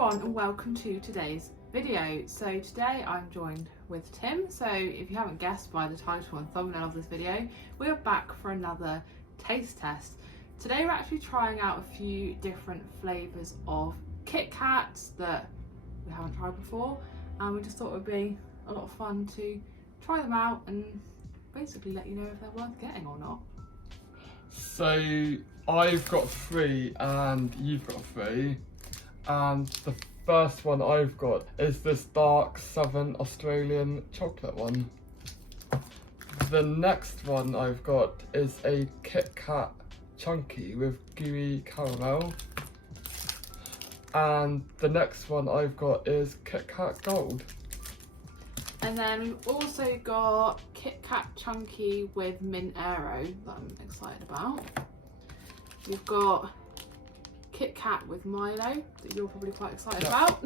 everyone and welcome to today's video. So today I'm joined with Tim. So if you haven't guessed by the title and thumbnail of this video, we are back for another taste test. Today we're actually trying out a few different flavours of KitKats that we haven't tried before, and we just thought it would be a lot of fun to try them out and basically let you know if they're worth getting or not. So I've got 3 and you've got 3, and the first one I've got is this dark Southern Australian chocolate one. The next one I've got is a KitKat Chunky with gooey caramel, and the next one I've got is KitKat Gold. And then we've also got KitKat Chunky with mint aero that I'm excited about. We've got KitKat with Milo that you're probably quite excited about.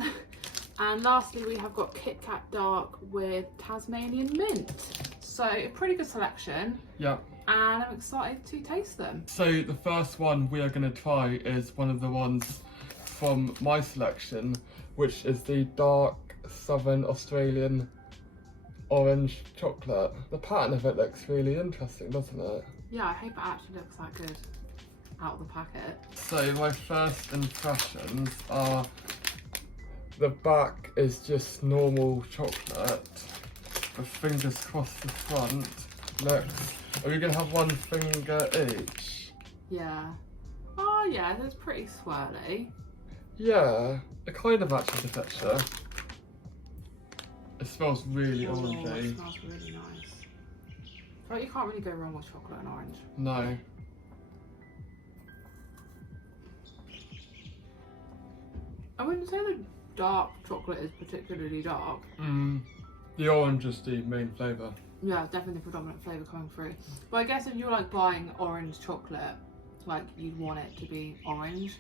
And lastly we have got KitKat Dark with Tasmanian mint. So a pretty good selection. Yeah. And I'm excited to taste them. So the first one we are going to try is one of the ones from my selection, which is the dark Southern Australian orange chocolate. The pattern of it looks really interesting, doesn't it? Yeah, I hope it actually looks that good out of the packet. So my first impressions are the back is just normal chocolate with fingers across the front. Look, are we going to have one finger each? Yeah. Oh yeah, that's pretty swirly. Yeah, it kind of matches the texture. It smells really Oh, orangey. it smells really nice. I feel like you can't really go wrong with chocolate and orange. No. I wouldn't say the dark chocolate is particularly dark. The orange is the main flavour. Yeah, definitely the predominant flavour coming through. But I guess if you're like buying orange chocolate, like you'd want it to be orange.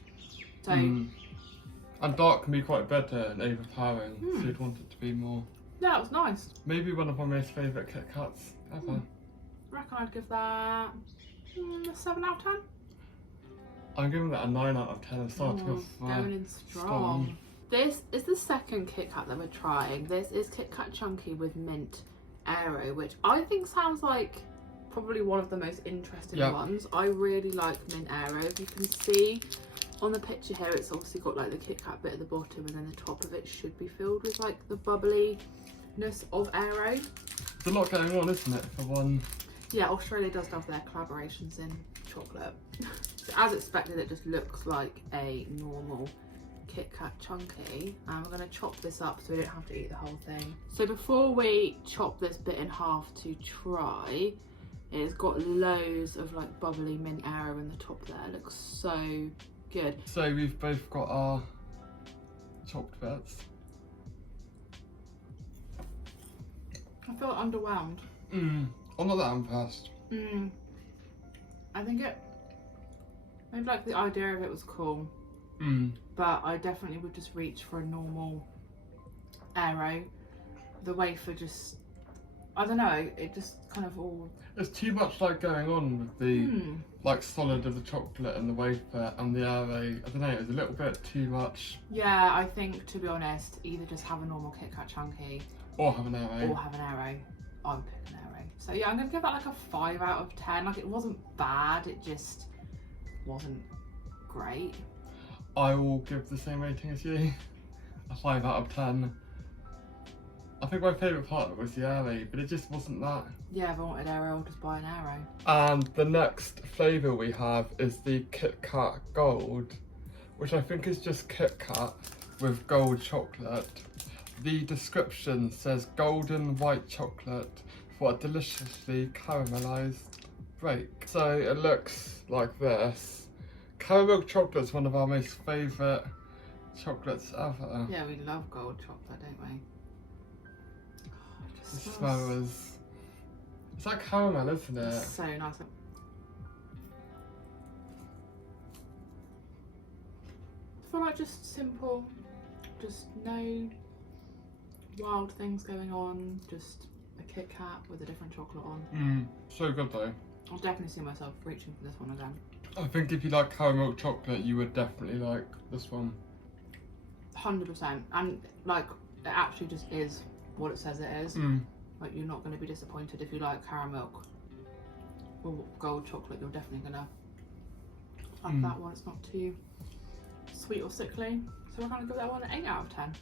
So And dark can be quite bitter and overpowering, so you'd want it to be more. yeah, it was nice. Maybe one of my most favourite KitKats ever. I reckon I'd give that a 7 out of 10. I'm giving that a 9 out of 10. It's starting off going in strong. This is the second KitKat that we're trying. This is KitKat Chunky with mint aero, which I think sounds like probably one of the most interesting ones. I really like mint aero. If you can see on the picture here, it's obviously got like the KitKat bit at the bottom, and then the top of it should be filled with like the bubbliness of aero. There's a lot going on, isn't it, for one? Yeah, Australia does love their collaborations in chocolate. So as expected, it just looks like a normal KitKat Chunky, and we're going to chop this up so we don't have to eat the whole thing. So before we chop this bit in half to try, it's got loads of like bubbly mint aero in the top there. It looks so good. So we've both got our chopped bits. I feel underwhelmed. I'm not that impressed. I think it maybe like the idea of it was cool, but I definitely would just reach for a normal aero. The wafer just, I don't know, it just kind of all. There's too much like going on with the like solid of the chocolate and the wafer and the aero. I don't know, it was a little bit too much. Yeah, I think to be honest, either just have a normal KitKat Chunky or have an aero. Or have an aero. I would pick an aero. So yeah, I'm gonna give that like a 5 out of 10. Like it wasn't bad, it just wasn't great. I will give the same rating as you, a 5 out of 10. I think my favourite part of it was the aero, but it just wasn't that. Yeah, if I wanted aero, I'll just buy an aero. And the next flavour we have is the KitKat Gold, which I think is just KitKat with gold chocolate. The description says golden white chocolate for a deliciously caramelised break. So it looks like this. Caramel chocolate is one of our most favourite chocolates ever. Yeah, we love gold chocolate, don't we? Oh, it just The smells smell is... It's like caramel, isn't it? It's so nice. I feel like just simple, just no wild things going on, just a KitKat with a different chocolate on. So good though. I'll definitely see myself reaching for this one again. I think if you like caramel chocolate, you would definitely like this one. 100%. And like, it actually just is what it says it is. Like, you're not going to be disappointed if you like caramel or gold chocolate. You're definitely going to like that one. It's not too sweet or sickly. So we're going to give that one an 8 out of 10.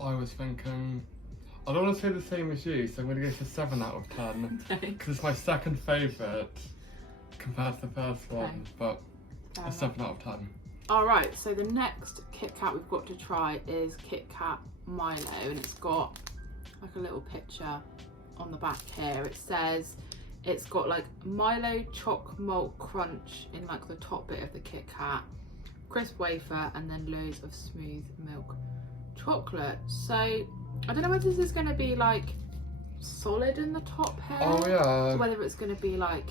I was thinking, I don't want to say the same as you, so I'm going to go for 7 out of 10. Okay. Because it's my second favourite compared to the first one, but a 7 out of 10. Alright, so the next KitKat we've got to try is KitKat Milo, and it's got like a little picture on the back here. It says it's got like Milo choc malt crunch in like the top bit of the KitKat, crisp wafer, and then loads of smooth milk chocolate. So I don't know whether this is going to be like solid in the top here. Oh yeah. Or whether it's going to be like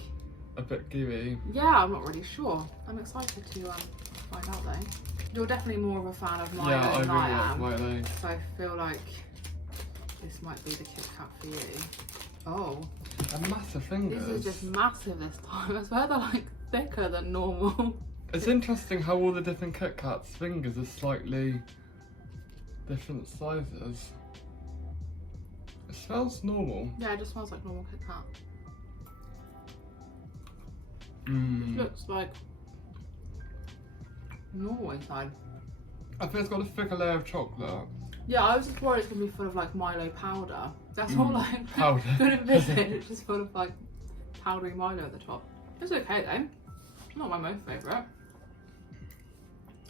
a bit gooey. Yeah, I'm not really sure. I'm excited to find out though. You're definitely more of a fan of Milo than I am. Milo. So I feel like this might be the KitKat for you. Oh. And massive fingers. These are just massive this time. I swear they're like thicker than normal. It's interesting how all the different KitKats fingers are slightly different sizes. It smells normal. Yeah, it just smells like normal KitKat. Mm. It looks like normal inside. I think it's got a thicker layer of chocolate. Yeah, I was just worried it's going to be full of like Milo powder. That's all I powder. could envision. It's just full of like powdery Milo at the top. It's okay though. Not my most favourite.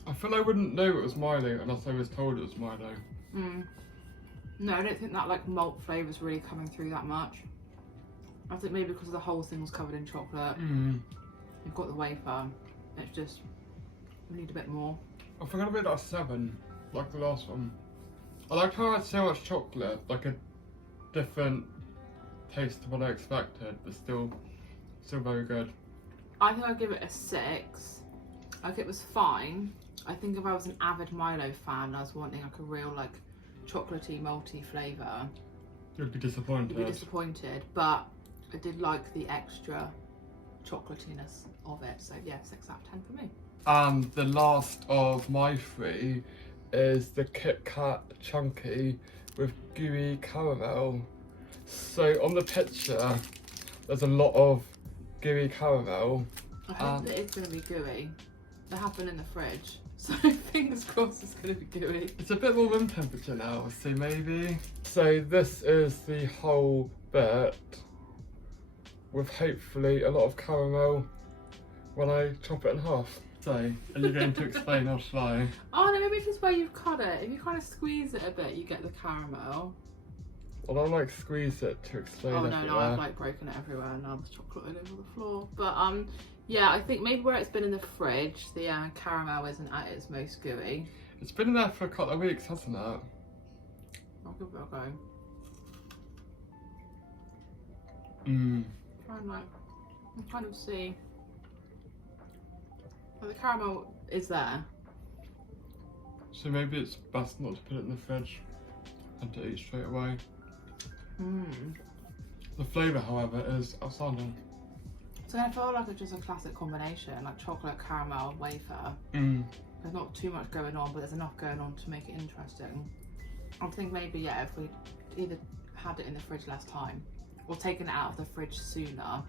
I feel I wouldn't know it was Milo unless I was told it was Milo. No, I don't think that like malt flavour is really coming through that much. I think maybe because the whole thing was covered in chocolate. You've got the wafer. It's just, we need a bit more. I think I'd rate that a 7, like the last one. I like how I had so much chocolate, like a different taste to what I expected, but still very good. I think I'd give it a 6. Like, it was fine. I think if I was an avid Milo fan, I was wanting like a real like chocolatey, malty flavour. You'd be disappointed. You'd be disappointed, but I did like the extra chocolatiness of it. So yeah, 6 out of 10 for me. And the last of my 3 is the KitKat Chunky with gooey caramel. So on the picture, there's a lot of gooey caramel. I hope that it's going to be gooey. They have been in the fridge, so fingers crossed it's going to be gooey. It's a bit more room temperature now, so maybe. So this is the whole bit with hopefully a lot of caramel when I chop it in half. So, are you going to explain or shall I? Oh no, maybe it's just where you've cut it. If you kind of squeeze it a bit, you get the caramel. Well, I'll like squeeze it to explain everywhere. No, I've like broken it everywhere and now there's chocolate all over the floor. But yeah, I think maybe where it's been in the fridge, the caramel isn't at its most gooey. It's been in there for a couple of weeks, hasn't it? I'll give it a go. Try and like, kind of see. Well, the caramel is there. So maybe it's best not to put it in the fridge and to eat straight away. The flavour, however, is outstanding. So I feel like it's just a classic combination, like chocolate, caramel, wafer. There's not too much going on, but there's enough going on to make it interesting. I think maybe, yeah, if we either had it in the fridge less time or taken it out of the fridge sooner,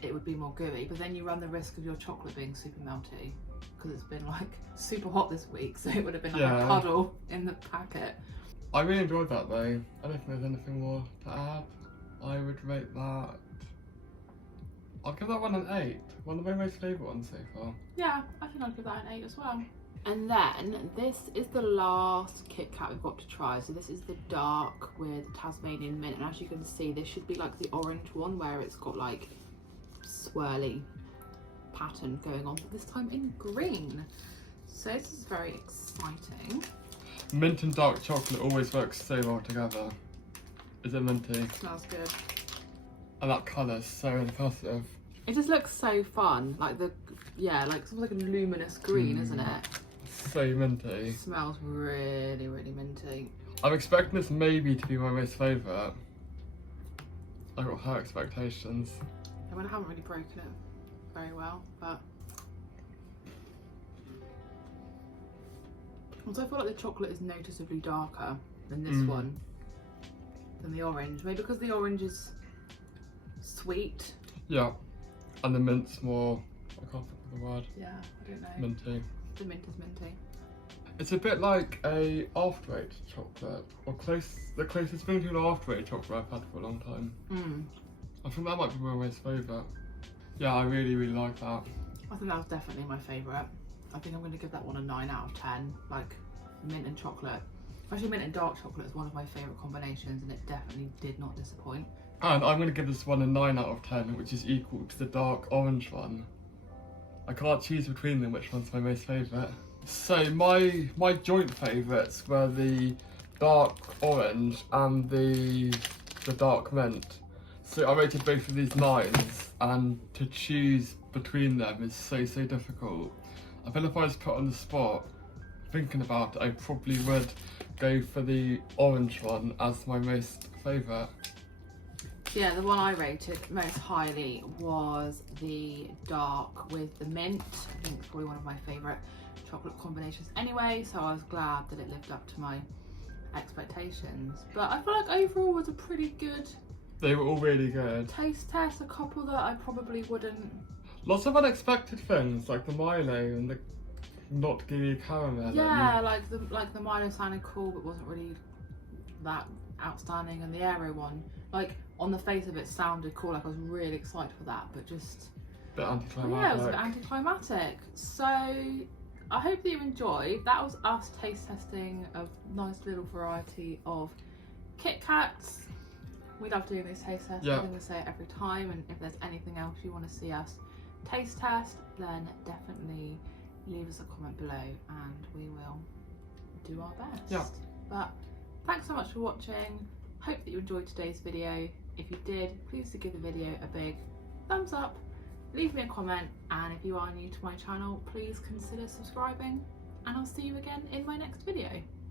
it would be more gooey. But then you run the risk of your chocolate being super melty because it's been like super hot this week, so it would have been like a puddle in the packet. I really enjoyed that though. I don't think there's anything more to add. I would rate that, I'll give that one an 8. One of my most favourite ones so far. Yeah, I think I'd give that an 8 as well. And then this is the last KitKat we've got to try. So this is the dark with Tasmanian mint, and as you can see, this should be like the orange one where it's got like swirly pattern going on, but this time in green. So this is very exciting. Mint and dark chocolate always works so well together. Is it minty? Smells good. And that colour's so impressive. It just looks so fun. Like like it's like a luminous green, isn't it? So minty. It smells really, really minty. I'm expecting this maybe to be my most favourite. I've got high expectations. I mean, I haven't really broken it very well, but Also, I feel like the chocolate is noticeably darker than this one, than the orange. Maybe because the orange is sweet. Yeah, and the mint's more, I can't think of the word. Yeah, I don't know. Minty. The mint is minty. It's a bit like a after eight chocolate, or the closest thing to an after eight chocolate I've had for a long time. I think that might be my most favourite. Yeah, I really, really like that. I think that was definitely my favourite. I think I'm going to give that one a 9 out of 10. Like, mint and chocolate. Especially mint and dark chocolate is one of my favourite combinations, and it definitely did not disappoint. And I'm going to give this one a 9 out of 10, which is equal to the dark orange one. I can't choose between them which one's my most favourite. So my joint favourites were the dark orange and the dark mint. So I rated both of these 9s, and to choose between them is so difficult. I feel if I was put on the spot thinking about it, I probably would go for the orange one as my most favourite. Yeah, the one I rated most highly was the dark with the mint. I think it's probably one of my favourite chocolate combinations anyway, so I was glad that it lived up to my expectations. But I feel like overall was a pretty good... They were all really good. Taste test, a couple that I probably wouldn't... Lots of unexpected things, like the Milo and the not gooey caramel. Yeah, like the Milo sounded cool but wasn't really that outstanding, and the Aero one, like on the face of it sounded cool, like I was really excited for that, but just... a bit anticlimactic. Yeah, it was a bit anticlimactic. So I hope that you enjoyed. That was us taste testing a nice little variety of KitKats. We love doing these taste tests. Yeah. I'm going to say it every time, and if there's anything else you want to see us taste test, then definitely leave us a comment below and we will do our best. Yeah. But thanks so much for watching. Hope that you enjoyed today's video. If you did, please do give the video a big thumbs up, leave me a comment, and if you are new to my channel, please consider subscribing, and I'll see you again in my next video.